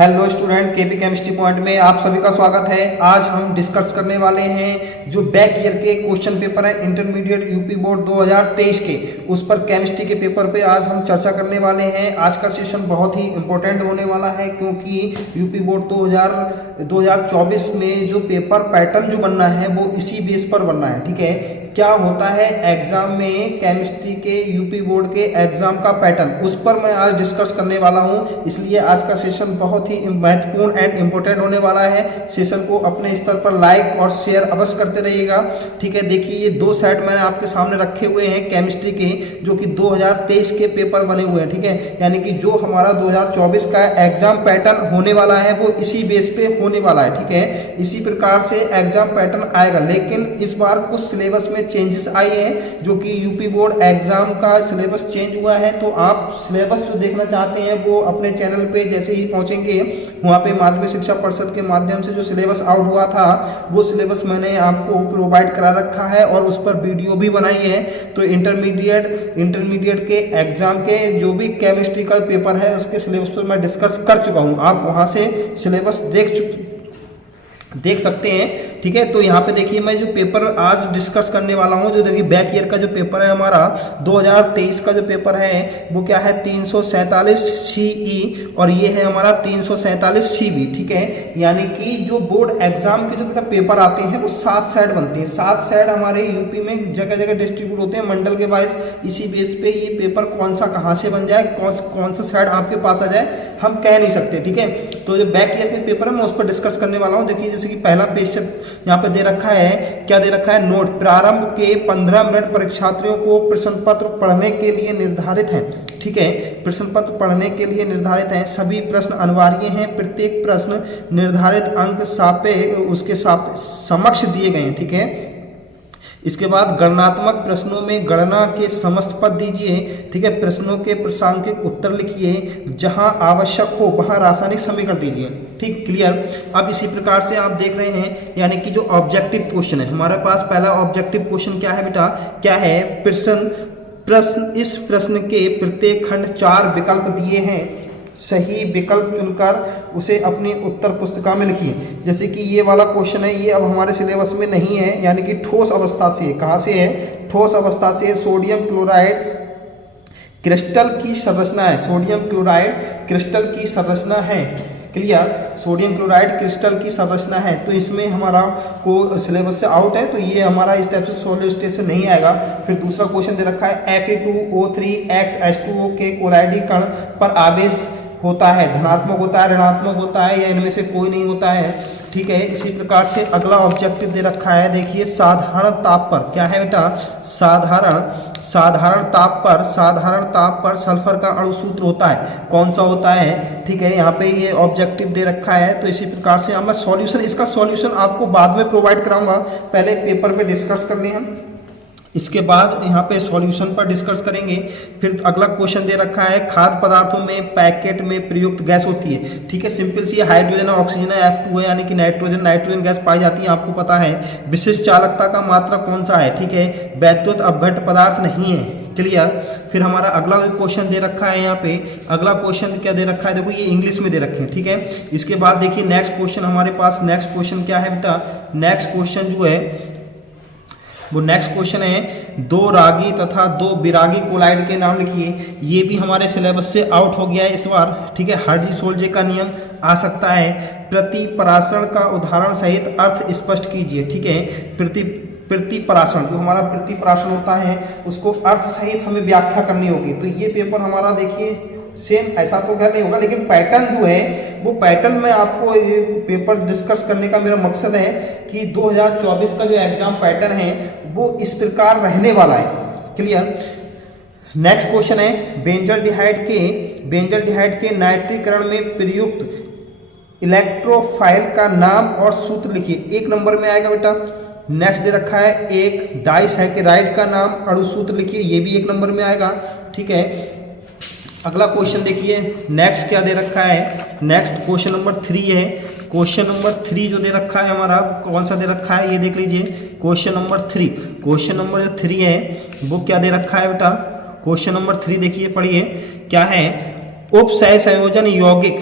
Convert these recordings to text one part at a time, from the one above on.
Hello student, KP chemistry point में आप सभी का स्वागत है। आज हम डिस्कस करने वाले हैं जो बैक ईयर के क्वेश्चन पेपर है इंटरमीडिएट यूपी बोर्ड 2023 के, उस पर केमिस्ट्री के पेपर पे आज हम चर्चा करने वाले हैं। आज का सेशन बहुत ही इंपॉर्टेंट होने वाला है क्योंकि यूपी बोर्ड 2024 में जो पेपर पैटर्न जो बनना है वो इसी बेस पर बनना है। ठीक है, क्या होता है एग्जाम में केमिस्ट्री के यूपी बोर्ड के एग्जाम का पैटर्न, उस पर मैं आज डिस्कस करने वाला हूं। इसलिए आज का सेशन बहुत ही महत्वपूर्ण एंड इम्पोर्टेंट होने वाला है। सेशन को अपने स्तर पर लाइक और शेयर अवश्य करते रहिएगा। ठीक है, देखिए ये दो सेट मैंने आपके सामने रखे हुए हैं केमिस्ट्री के, जो कि 2023 के पेपर बने हुए हैं। ठीक है, यानी कि जो हमारा 2024 का एग्जाम पैटर्न होने वाला है वो इसी बेस पे होने वाला है। ठीक है, इसी प्रकार से एग्जाम पैटर्न आएगा, लेकिन इस बार कुछ सिलेबस में चेंजेस आई हैं, जो कि यूपी बोर्ड एग्जाम का सिलेबस चेंज हुआ है। तो आप सिलेबस जो देखना चाहते हैं वो अपने चैनल पे जैसे ही पहुंचेंगे वहां पे माध्यमिक शिक्षा परिषद के माध्यम से जो सिलेबस आउट हुआ था वो सिलेबस मैंने आपको प्रोवाइड करा रखा है और उस पर वीडियो भी बनाई है। तो इंटरमीडिएट के एग्जाम के जो भी केमिस्ट्री का पेपर है उसके सिलेबस पर मैं डिस्कस कर चुका हूँ, आप वहां से सिलेबस देख सकते हैं। ठीक है, तो यहाँ पे देखिए मैं जो पेपर आज डिस्कस करने वाला हूँ, जो देखिए बैक ईयर का जो पेपर है हमारा 2023 का जो पेपर है वो क्या है 347 CE और ये है हमारा 347 CB। ठीक है, यानी कि जो बोर्ड एग्जाम के जो बेटा पेपर आते हैं वो 7 सेट बनते हैं। 7 सेट हमारे यूपी में जगह जगह डिस्ट्रीब्यूट होते हैं मंडल के वाइज। इसी बेस पे ये पेपर कौन सा कहाँ से बन जाए, कौन सा सेट आपके पास आ जाए हम कह नहीं सकते। ठीक है, तो जो बैक ईयर के पेपर है मैं उस पर डिस्कस करने वाला हूँ। देखिए जैसे कि पहला पेज यहाँ पे दे रखा है, क्या दे रखा है, नोट प्रारंभ के 15 मिनट परीक्षार्थियों को प्रश्न पत्र पढ़ने के लिए निर्धारित हैं। ठीक है, प्रश्न पत्र पढ़ने के लिए निर्धारित हैं, सभी प्रश्न अनिवार्य हैं, प्रत्येक प्रश्न निर्धारित अंक उसके समक्ष दिए गए हैं। ठीक है, इसके बाद गणनात्मक प्रश्नों में गणना के समस्त पद दीजिए। ठीक है, प्रश्नों के प्रासंगिक उत्तर लिखिए, जहां आवश्यक हो वहां रासायनिक समीकरण दीजिए। ठीक, क्लियर। अब इसी प्रकार से आप देख रहे हैं, यानी कि जो ऑब्जेक्टिव क्वेश्चन है हमारे पास, पहला ऑब्जेक्टिव क्वेश्चन क्या है बेटा, क्या है, प्रश्न इस प्रश्न के प्रत्येक खंड 4 विकल्प दिए हैं, सही विकल्प चुनकर उसे अपनी उत्तर पुस्तिका में लिखिए। जैसे कि ये वाला क्वेश्चन है, ये अब हमारे सिलेबस में नहीं है, यानी कि ठोस अवस्था से, कहाँ से है, ठोस अवस्था से सोडियम क्लोराइड क्रिस्टल की संरचना है, सोडियम क्लोराइड क्रिस्टल की संरचना है। क्लियर, सोडियम क्लोराइड क्रिस्टल की संरचना है, तो इसमें हमारा को सिलेबस से आउट है, तो ये हमारा इस टाइप से सॉलिड स्टेट से नहीं आएगा। फिर दूसरा क्वेश्चन दे रखा है, Fe2O3X H2O के कोलाइडी कण पर आवेश होता है, धनात्मक होता है, ऋणात्मक होता है, या इनमें से कोई नहीं होता है। ठीक है, इसी प्रकार से अगला ऑब्जेक्टिव दे रखा है, देखिए साधारण ताप पर, क्या है बेटा, साधारण ताप पर सल्फर का अणु सूत्र होता है, कौन सा होता है। ठीक है, यहाँ पे ये ऑब्जेक्टिव दे रखा है। तो इसी प्रकार से मैं सॉल्यूशन, इसका सॉल्यूशन आपको बाद में प्रोवाइड कराऊंगा, पहले पेपर पे डिस्कस कर लें हम, इसके बाद यहाँ पे सॉल्यूशन पर डिस्कस करेंगे। फिर अगला क्वेश्चन दे रखा है, खाद्य पदार्थों में पैकेट में प्रयुक्त गैस होती है। ठीक है, सिंपल सी हाइड्रोजन है, ऑक्सीजन है, F2 है, यानी कि नाइट्रोजन गैस पाई जाती है, आपको पता है। विशिष्ट चालकता का मात्रा कौन सा है, ठीक है, वैद्युत अपघट्य पदार्थ नहीं है। क्लियर। फिर हमारा अगला क्वेश्चन दे रखा है, यहाँ पे अगला क्वेश्चन क्या दे रखा है, देखो ये इंग्लिश में दे रखे हैं। ठीक है, इसके बाद देखिए नेक्स्ट क्वेश्चन हमारे पास, नेक्स्ट क्वेश्चन क्या है बेटा, नेक्स्ट क्वेश्चन जो है वो नेक्स्ट क्वेश्चन है, 2 रागी तथा 2 विरागी कोलाइड के नाम लिखिए। ये भी हमारे सिलेबस से आउट हो गया है इस बार। ठीक है, हार्जी-सोल्जे का नियम आ सकता है, प्रतिपरासरण का उदाहरण सहित अर्थ स्पष्ट कीजिए। ठीक है, प्रतिपरासरण, जो हमारा प्रतिपरासरण होता है उसको अर्थ सहित हमें व्याख्या करनी होगी। तो ये पेपर हमारा देखिए सेम ऐसा तो खैर नहीं होगा, लेकिन पैटर्न जो है वो पैटर्न में आपको ये पेपर डिस्कस करने का मेरा मकसद है कि 2024 का जो एग्जाम पैटर्न है वो इस प्रकार रहने वाला है। क्लियर। नेक्स्ट क्वेश्चन है, बेंजल्डिहाइड के नाइट्रीकरण में प्रयुक्त इलेक्ट्रोफाइल का नाम और सूत्र लिखिए। 1 नंबर में आएगा बेटा। नेक्स्ट दे रखा है, एक डाइसैकेराइड का नाम अणु सूत्र लिखिए, ये भी 1 नंबर में आएगा। ठीक है, अगला क्वेश्चन देखिए, नेक्स्ट क्या दे रखा है, नेक्स्ट क्वेश्चन नंबर 3 है। क्वेश्चन नंबर 3 जो दे रखा है हमारा, कौन सा दे रखा है, ये देख लीजिए, क्वेश्चन नंबर 3। क्वेश्चन नंबर जो 3 है वो क्या दे रखा है बेटा, क्वेश्चन नंबर 3 देखिए, पढ़िए, क्या है, उपसहसंयोजन यौगिक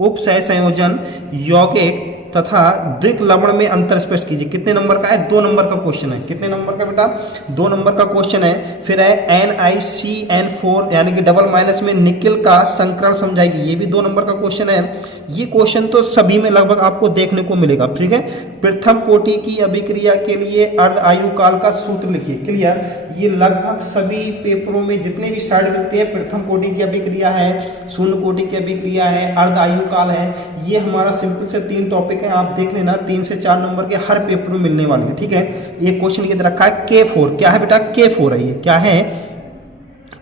उप सहसंयोजन यौगिक तथा द्विक लवण में अंतर स्पष्ट कीजिए। कितने नंबर का है? 2 नंबर का क्वेश्चन है। कितने नंबर का बेटा? 2 नंबर का क्वेश्चन है। फिर है NiCN4 यानी कि डबल माइनस में निकिल का संकरण समझाइए, ये भी 2 नंबर का क्वेश्चन है। ये क्वेश्चन तो सभी में लगभग आपको देखने को मिलेगा, ठीक है। प्रथम कोटि की अभिक्रिया के लिए अर्ध आयु काल का सूत्र लिखिए। क्लियर, ये लगभग सभी पेपरों में जितने भी साइड मिलते हैं, प्रथम कोटि की अभिक्रिया है, शून्य कोटि की अभिक्रिया है, अर्ध आयु काल है, ये हमारा सिंपल से 3 टॉपिक है। आप देख लेना 3 से 4 नंबर के हर पेपर में मिलने वाले हैं, ठीक है। ये क्वेश्चन के अंदर रखा है K4, क्या है बेटा? K4 है, ये क्या है?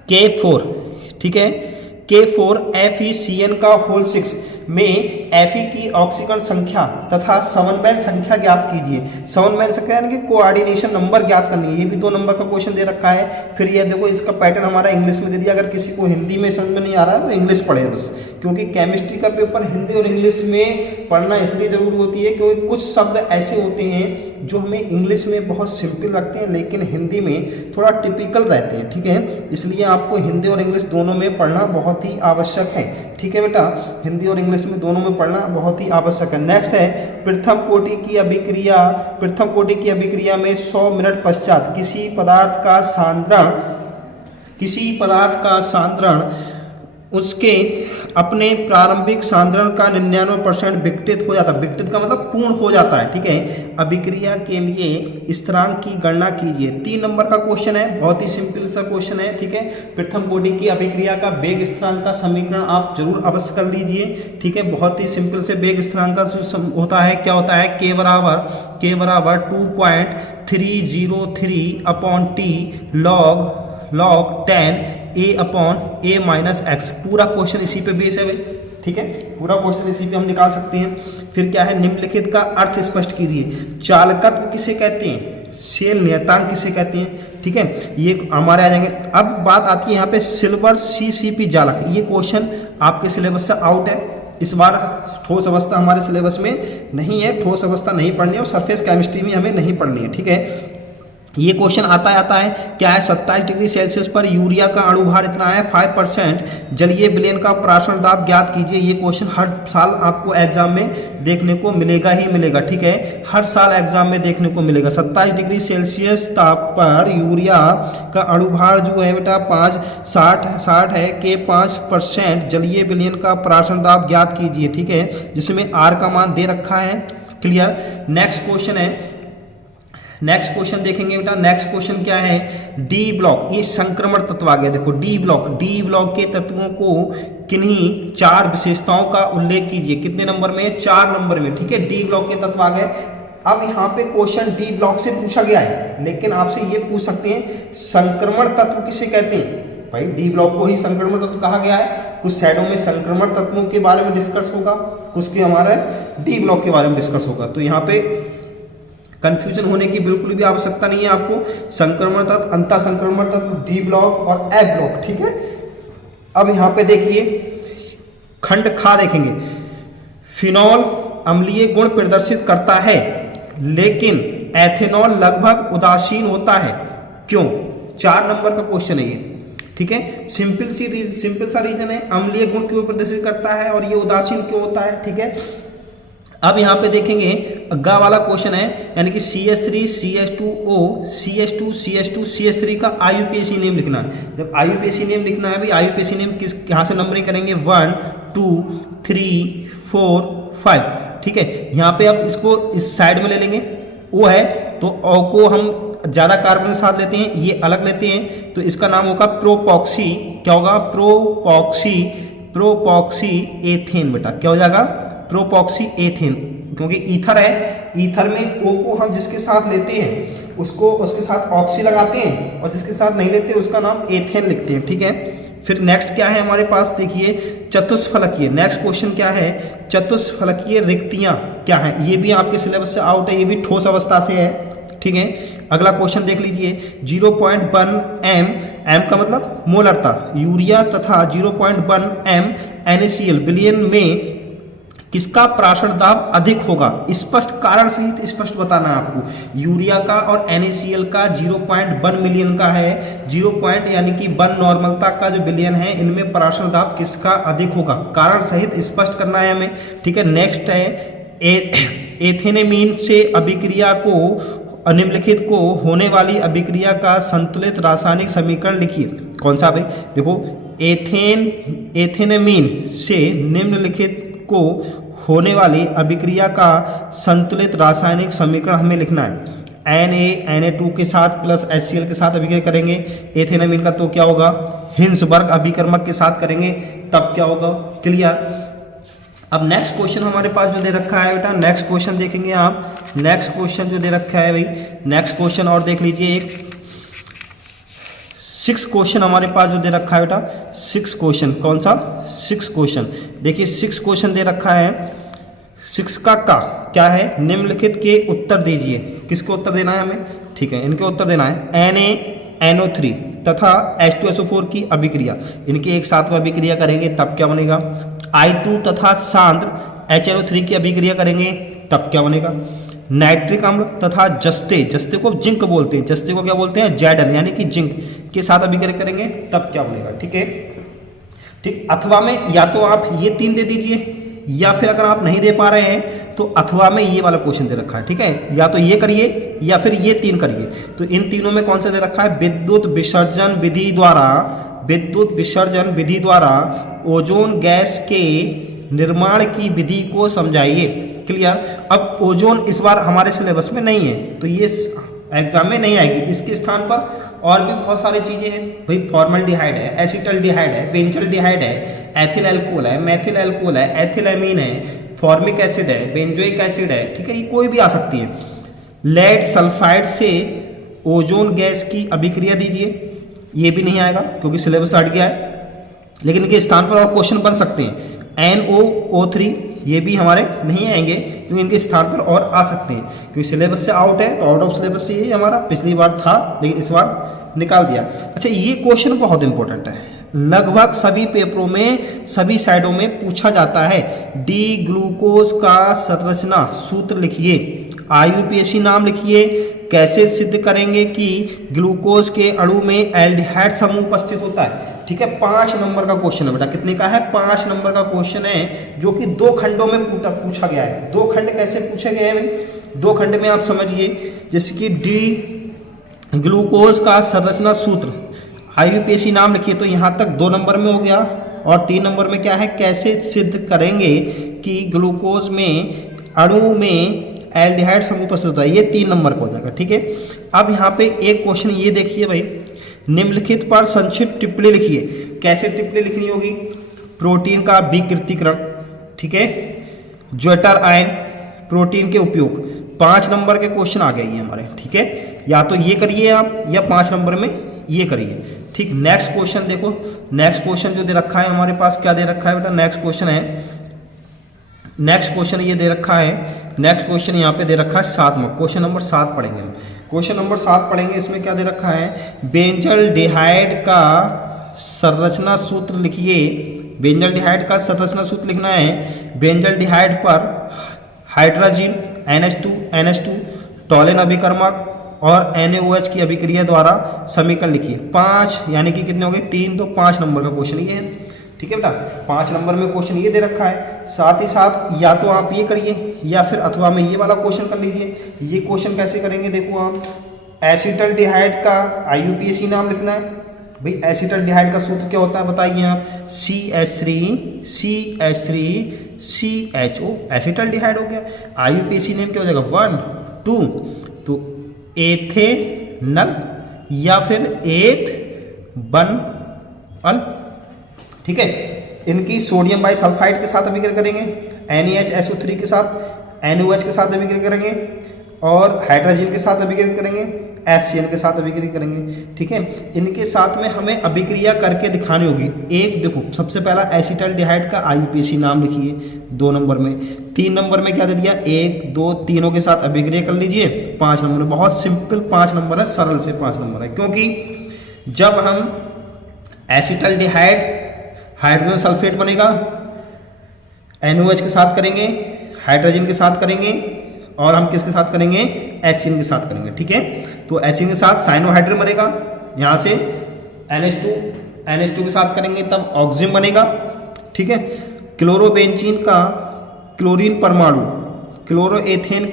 K4, ठीक है। K4 FeCN का होल 6 में Fe की ऑक्सीकरण संख्या तथा समन्वय संख्या ज्ञात कीजिए। समन्वय संख्या यानी कि कोऑर्डिनेशन नंबर ज्ञात करनी है, ये भी 2 नंबर का क्वेश्चन दे रखा है। फिर ये देखो, इसका पैटर्न हमारा इंग्लिश में दे दिया। अगर किसी को हिंदी में समझ में नहीं आ रहा है तो इंग्लिश पढ़े बस, क्योंकि केमिस्ट्री का पेपर हिंदी और इंग्लिश में पढ़ना इसलिए जरूरी होती है क्योंकि कुछ शब्द ऐसे होते हैं जो हमें इंग्लिश में बहुत सिंपल लगते हैं लेकिन हिंदी में थोड़ा टिपिकल रहते हैं, ठीक है। इसलिए आपको हिंदी और इंग्लिश दोनों में पढ़ना बहुत ही आवश्यक है, ठीक है बेटा। हिंदी और इंग्लिश में दोनों में पढ़ना बहुत ही आवश्यक है। नेक्स्ट है प्रथम कोटि की अभिक्रिया। प्रथम कोटि की अभिक्रिया में 100 मिनट पश्चात किसी पदार्थ का सांद्रण उसके अपने प्रारंभिक सांद्रण का 99% विघटित हो जाता है। विघटित का मतलब पूर्ण हो जाता है, ठीक है। अभिक्रिया के लिए स्थिरांक की गणना कीजिए। 3 नंबर का क्वेश्चन है, बहुत ही सिंपल सा क्वेश्चन है, ठीक है। प्रथम कोटि की अभिक्रिया का वेग स्थिरांक का समीकरण आप जरूर अवश्य कर लीजिए, ठीक है। बहुत ही सिंपल से वेग स्थिरांक का होता है, क्या होता है? K बराबर 2.303 अपॉन T log 10 A/A-x। पूरा क्वेश्चन इसी पे बेस है, ठीक है। पूरा क्वेश्चन इसी पे हम निकाल सकते हैं। फिर क्या है? निम्नलिखित का अर्थ स्पष्ट कीजिए। चालकत्व किसे कहते हैं? शेल नियतांक किसे कहते हैं, ठीक है। ये हमारे आ जाएंगे। अब बात आती है यहाँ पे सिल्वर CCP जालक। ये क्वेश्चन आपके सिलेबस से आउट है। इस बार ठोस अवस्था हमारे सिलेबस में नहीं है, ठोस अवस्था नहीं पढ़नी है और सरफेस केमिस्ट्री में हमें नहीं पढ़नी है, ठीक है। ये क्वेश्चन आता है क्या है? 27 डिग्री सेल्सियस पर यूरिया का अणुभार इतना है, 5% जलीय विलयन का प्राशरण दाब ज्ञात कीजिए। ये क्वेश्चन हर साल आपको एग्जाम में देखने को मिलेगा ही मिलेगा, ठीक है। हर साल एग्जाम में देखने को मिलेगा। 27 डिग्री सेल्सियस ताप पर यूरिया का अणुभार जो है बेटा 60 है के 5% जलीय विलयन का प्राशरण दाब ज्ञात कीजिए, ठीक है, जिसमें R का मान दे रखा है। क्लियर। नेक्स्ट क्वेश्चन है, नेक्स्ट क्वेश्चन देखेंगे बेटा। नेक्स्ट क्वेश्चन क्या है? डी ब्लॉक, ये संक्रमण तत्व आ गया। देखो डी ब्लॉक के तत्वों को किन्हीं 4 विशेषताओं का उल्लेख कीजिए। कितने नंबर में? 4 नंबर में, ठीक है। डी ब्लॉक के तत्व आ गए। अब यहाँ पे क्वेश्चन डी ब्लॉक से पूछा गया है, लेकिन आपसे ये पूछ सकते हैं संक्रमण तत्व किसे कहते हैं? भाई डी ब्लॉक को ही संक्रमण तत्व कहा गया है। कुछ साइडों में संक्रमण तत्वों के बारे में डिस्कस होगा, कुछ के हमारे डी ब्लॉक के बारे में डिस्कस होगा। तो यहाँ पे कंफ्यूजन होने की बिल्कुल भी आवश्यकता नहीं है आपको। संक्रमण तत्व, अंतः संक्रमण तत्व, डी ब्लॉक और ए ब्लॉक, ठीक है। अब यहाँ पे देखिए खंड खा देखेंगे। फिनॉल अम्लीय गुण प्रदर्शित करता है लेकिन एथेनॉल लगभग उदासीन होता है, क्यों? 4 नंबर का क्वेश्चन है ये, ठीक है। सिंपल सा रीजन है, अम्लीय गुण क्यों प्रदर्शित करता है और ये उदासीन क्यों होता है, ठीक है। अब यहाँ पे देखेंगे अग्गा वाला क्वेश्चन है, यानी कि CH3 CH2O CH2 CH2 CH3 का IUPAC नेम लिखना है। जब IUPAC नेम लिखना है भाई, IUPAC नेम किस यहाँ से नंबरिंग करेंगे 1 2 3 4 5, ठीक है। यहाँ पे अब इसको इस साइड में ले लेंगे, O है तो O को हम ज़्यादा कार्बन के साथ लेते हैं, ये अलग लेते हैं, तो इसका नाम होगा प्रोपॉक्सी। क्या होगा? प्रोपॉक्सी एथेन बेटा। क्या हो जाएगा? प्रोपॉक्सी एथेन, क्योंकि ईथर है, ईथर में O को हम जिसके साथ लेते हैं उसको उसके साथ ऑक्सी लगाते हैं और जिसके साथ नहीं लेते उसका नाम एथेन लिखते हैं, ठीक है। फिर नेक्स्ट क्या है हमारे पास? देखिए चतुष्फलकीय। नेक्स्ट क्वेश्चन क्या है? चतुष्फलकीय रिक्तियां क्या है? ये भी आपके सिलेबस से आउट है, ये भी ठोस अवस्था से है, ठीक है। अगला क्वेश्चन देख लीजिए। 0.1 m का मतलब मोलरता यूरिया तथा 0.1 m NaCl विलयन में किसका प्राशर दाब अधिक होगा, स्पष्ट कारण सहित स्पष्ट बताना है आपको। यूरिया का और NaCl का 0.1 मिलियन का है, 0 यानी कि 1 नॉर्मलता का जो बिलियन है, इनमें प्राशर दाब किसका अधिक होगा, कारण सहित स्पष्ट करना है हमें। ठीक है, नेक्स्ट है एथेनेमीन से अभिक्रिया को, निम्नलिखित को होने वाली अभिक्रिया का संतुलित रासायनिक समीकरण लिखिए। कौन सा भाई, देखो एथेनेमीन से निम्नलिखित को होने वाली अभिक्रिया का संतुलित रासायनिक समीकरण हमें लिखना है। Na2 के साथ प्लस HCl के साथ अभिक्रिया करेंगे एथेनामीन का, तो क्या होगा, हिंसबर्ग अभिकर्मक के साथ करेंगे, तब क्या होगा, क्लियर। अब नेक्स्ट क्वेश्चन हमारे पास जो दे रखा है बेटा, नेक्स्ट क्वेश्चन देखेंगे आप। नेक्स्ट क्वेश्चन जो दे रखा है भाई, नेक्स्ट क्वेश्चन और देख लीजिए, एक 6 क्वेश्चन हमारे पास जो दे रखा है बेटा, 6 क्वेश्चन, कौन सा 6 क्वेश्चन, देखिए 6 क्वेश्चन दे रखा है। 6 का क्या है, निम्नलिखित के उत्तर दीजिए। किसके उत्तर देना है हमें, ठीक है, इनके उत्तर देना है। NaNO3 तथा H2SO4 की अभिक्रिया, इनकी एक साथ में अभिक्रिया करेंगे तब क्या बनेगा। I2 तथा सांद्र HNO3 की अभिक्रिया करेंगे तब क्या बनेगा। नाइट्रिक अम्ल तथा जस्ते, जस्ते को जिंक बोलते हैं, जस्ते को क्या बोलते हैं, जैडन, यानी कि जिंक के साथ अभिक्रिया करेंगे तब क्या बनेगा। ठीक है, ठीक, अथवा में या तो आप ये 3 दे दीजिए, या फिर अगर आप नहीं दे पा रहे हैं तो अथवा में ये वाला क्वेश्चन दे रखा है। ठीक है, या तो ये करिए या फिर ये 3 करिए। तो इन तीनों में कौन सा दे रखा है, विद्युत विसर्जन विधि द्वारा, विद्युत विसर्जन विधि द्वारा ओजोन गैस के निर्माण की विधि को समझाइए। क्लियर। अब ओजोन इस बार हमारे सिलेबस में नहीं है, तो ये एग्जाम में नहीं आएगी। इसके स्थान पर और भी बहुत सारी चीजें हैं भाई, फॉर्मल्डिहाइड है, एसिटल्डिहाइड है, बेंजल्डिहाइड है, एथिल एल्कोहल है, मेथिल एल्कोहल है, एथिलामीन है, फॉर्मिक एसिड है, बेंजोइक एसिड है। ठीक है, ये कोई भी आ सकती है। लेड सल्फाइड से ओजोन गैस की अभिक्रिया दीजिए, ये भी नहीं आएगा क्योंकि सिलेबस हट गया है, लेकिन इनके स्थान पर और क्वेश्चन बन सकते हैं। NOO3 ये भी हमारे नहीं आएंगे क्योंकि इनके स्थान पर और आ सकते हैं, क्योंकि सिलेबस से आउट है, तो आउट ऑफ सिलेबस से ये हमारा पिछली बार था लेकिन इस बार निकाल दिया। अच्छा, ये क्वेश्चन बहुत इंपॉर्टेंट है, लगभग सभी पेपरों में सभी साइडों में पूछा जाता है। डी ग्लूकोज का संरचना सूत्र लिखिए, IUPAC नाम लिखिए, कैसे सिद्ध करेंगे कि ग्लूकोज के अणु में एल्डिहाइड समूह उपस्थित होता है। ठीक है, 5 नंबर का क्वेश्चन है बेटा, कितने का है, 5 नंबर का क्वेश्चन है, जो कि 2 खंडों में पूछा गया है। 2 खंड कैसे पूछे गए हैं भाई, 2 खंड में आप समझिए, जैसे कि डी ग्लूकोज का संरचना सूत्र, IUPAC नाम लिखिए, तो यहाँ तक 2 नंबर में हो गया। और 3 नंबर में क्या है, कैसे सिद्ध करेंगे कि ग्लूकोज में अणु में एल्डिहाइड समूह उपस्थित होता है, ये 3 नंबर का हो जाएगा। ठीक है, अब यहाँ पे एक क्वेश्चन ये देखिए भाई, निम्नलिखित पर संक्षिप्त टिप्पणी लिखिए। कैसे टिप्पणी लिखनी होगी, प्रोटीन का विकृतीकरण, ठीक है, ज्वेटर आयन, प्रोटीन के उपयोग, 5 नंबर के क्वेश्चन आ गए ये हमारे। ठीक है, या तो ये करिए आप, या 5 नंबर में ये करिए। ठीक, नेक्स्ट क्वेश्चन देखो, नेक्स्ट क्वेश्चन जो दे रखा है हमारे पास, क्या दे रखा है बेटा, नेक्स्ट क्वेश्चन है, नेक्स्ट क्वेश्चन ये दे रखा है, नेक्स्ट क्वेश्चन यहाँ पे दे रखा है 7वां, क्वेश्चन नंबर 7 पढ़ेंगे हम। क्वेश्चन नंबर 7 पढ़ेंगे, इसमें क्या दे रखा है, बेंजल्डिहाइड का संरचना सूत्र लिखिए। बेंजल्डिहाइड का संरचना सूत्र लिखना है। बेंजल्डिहाइड पर हाइड्रोजन NH2 टॉलिन अभिकर्मक और NaOH की अभिक्रिया द्वारा समीकरण लिखिए। 5 यानी कि कितने हो गए, 3, तो 5 नंबर का क्वेश्चन ये है। ठीक है बेटा, 5 नंबर में क्वेश्चन ये दे रखा है। साथ ही साथ या तो आप ये करिए या फिर अथवा में ये वाला क्वेश्चन कर लीजिए। ये क्वेश्चन कैसे करेंगे, देखो आप, एसिटल्डिहाइड का IUPAC नाम लिखना है भाई। एसिटल्डिहाइड का सूत्र क्या होता है बताइए आप, CH3CH3CHO, एसिटल्डिहाइड हो गया। IUPAC नेम क्या हो जाएगा, 1 2, तो एथेनल या फिर एथ-1-अल। ठीक है, इनकी सोडियम बाइसल्फाइड के साथ अभिक्रिया करेंगे, NaHSO3 के साथ, NaOH के साथ अभिक्रिया करेंगे, और हाइड्रोजन के साथ अभिक्रिया करेंगे, HCl के साथ अभिक्रिया करेंगे। ठीक है, इनके साथ में हमें अभिक्रिया करके दिखानी होगी। एक देखो, सबसे पहला एसिटल्डिहाइड का IUPAC नाम लिखिए 2 नंबर में। 3 नंबर में क्या दे दिया, 1 2 तीनों के साथ अभिक्रिया कर लीजिए। 5 नंबर में बहुत सिंपल 5 नंबर है, सरल से 5 नंबर है, क्योंकि जब हम एसिटल्डिहाइड हाइड्रोजन सल्फेट बनेगा, NOH के साथ करेंगे, हाइड्रोजन के साथ करेंगे और हम किसके साथ करेंगे, HCN के साथ करेंगे। ठीक है, तो HCN के साथ साइनोहाइड्रिन बनेगा, यहाँ से NH2 के साथ करेंगे तब ऑक्सीजन बनेगा। ठीक है, क्लोरोबेंजीन का क्लोरीन परमाणु क्लोरोएथेन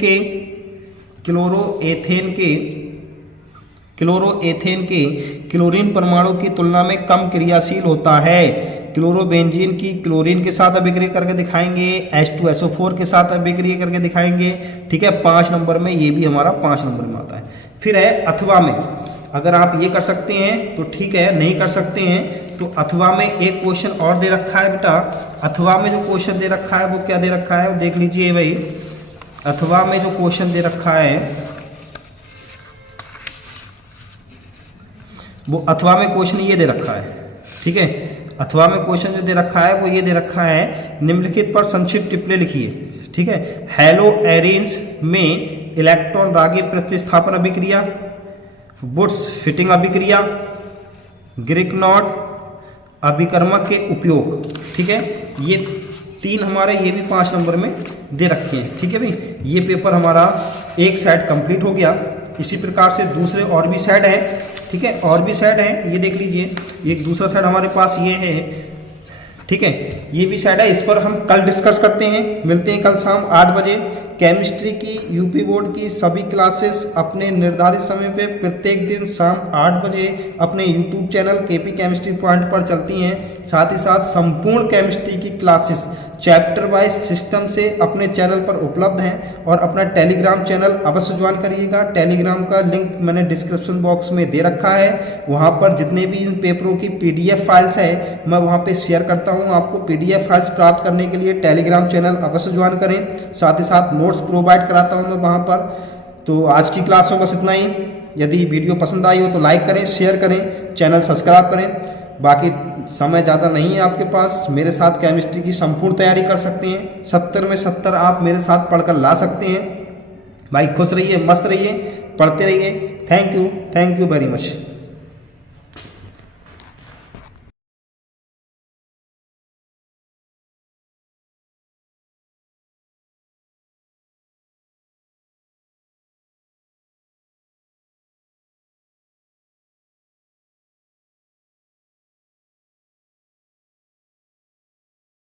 के क्लोरीन परमाणु की तुलना में कम क्रियाशील होता है। क्लोरोबेंजीन की क्लोरीन के साथ अभिक्रिया करके दिखाएंगे, H2SO4 के साथ अभिक्रिया करके दिखाएंगे। ठीक है, 5 नंबर में, ये भी हमारा 5 नंबर में आता है। फिर है अथवा में, अगर आप ये कर सकते हैं तो ठीक है, नहीं कर सकते हैं तो अथवा में एक क्वेश्चन और दे रखा है बेटा। अथवा में जो क्वेश्चन दे रखा है वो क्या दे रखा है, वो देख लीजिए भाई। अथवा में जो क्वेश्चन दे रखा है वो अथवा में क्वेश्चन ये दे रखा है। ठीक है, अथवा में क्वेश्चन जो दे रखा है वो ये दे रखा है, निम्नलिखित पर संक्षिप्त टिप्पणी लिखिए। ठीक है, हेलो एरेंस में इलेक्ट्रॉन रागी प्रतिस्थापन अभिक्रिया, वुड्स फिटिंग अभिक्रिया, ग्रिकनॉट अभिकर्मक के उपयोग। ठीक है, ये 3 हमारे, ये भी 5 नंबर में दे रखे हैं। ठीक है भाई, ये पेपर हमारा एक साइड कंप्लीट हो गया। इसी प्रकार से दूसरे और भी साइड है। ठीक है, और भी साइड है, ये देख लीजिए, एक दूसरा साइड हमारे पास ये है। ठीक है, ये भी साइड है, इस पर हम कल डिस्कस करते हैं। मिलते हैं कल शाम 8 बजे। केमिस्ट्री की यूपी बोर्ड की सभी क्लासेस अपने निर्धारित समय पे प्रत्येक दिन शाम 8 बजे अपने YouTube channel KP chemistry point पर चलती हैं। साथ ही साथ संपूर्ण केमिस्ट्री की क्लासेस चैप्टर वाइज सिस्टम से अपने चैनल पर उपलब्ध हैं और अपना टेलीग्राम चैनल अवश्य ज्वाइन करिएगा। टेलीग्राम का लिंक मैंने डिस्क्रिप्शन बॉक्स में दे रखा है। वहां पर जितने भी इन पेपरों की PDF फाइल्स है मैं वहां पे शेयर करता हूं। आपको PDF फाइल्स प्राप्त करने के लिए टेलीग्राम चैनल अवश्य ज्वाइन करें। साथ ही साथ नोट्स प्रोवाइड कराता हूँ मैं वहाँ पर। तो आज की क्लास में बस इतना ही। यदि वीडियो पसंद आई हो तो लाइक करें, शेयर करें, चैनल सब्सक्राइब करें। बाकी समय ज़्यादा नहीं है आपके पास, मेरे साथ केमिस्ट्री की संपूर्ण तैयारी कर सकते हैं। 70 में 70 आप मेरे साथ पढ़कर ला सकते हैं। भाई खुश रहिए, मस्त रहिए, पढ़ते रहिए। Thank you very much.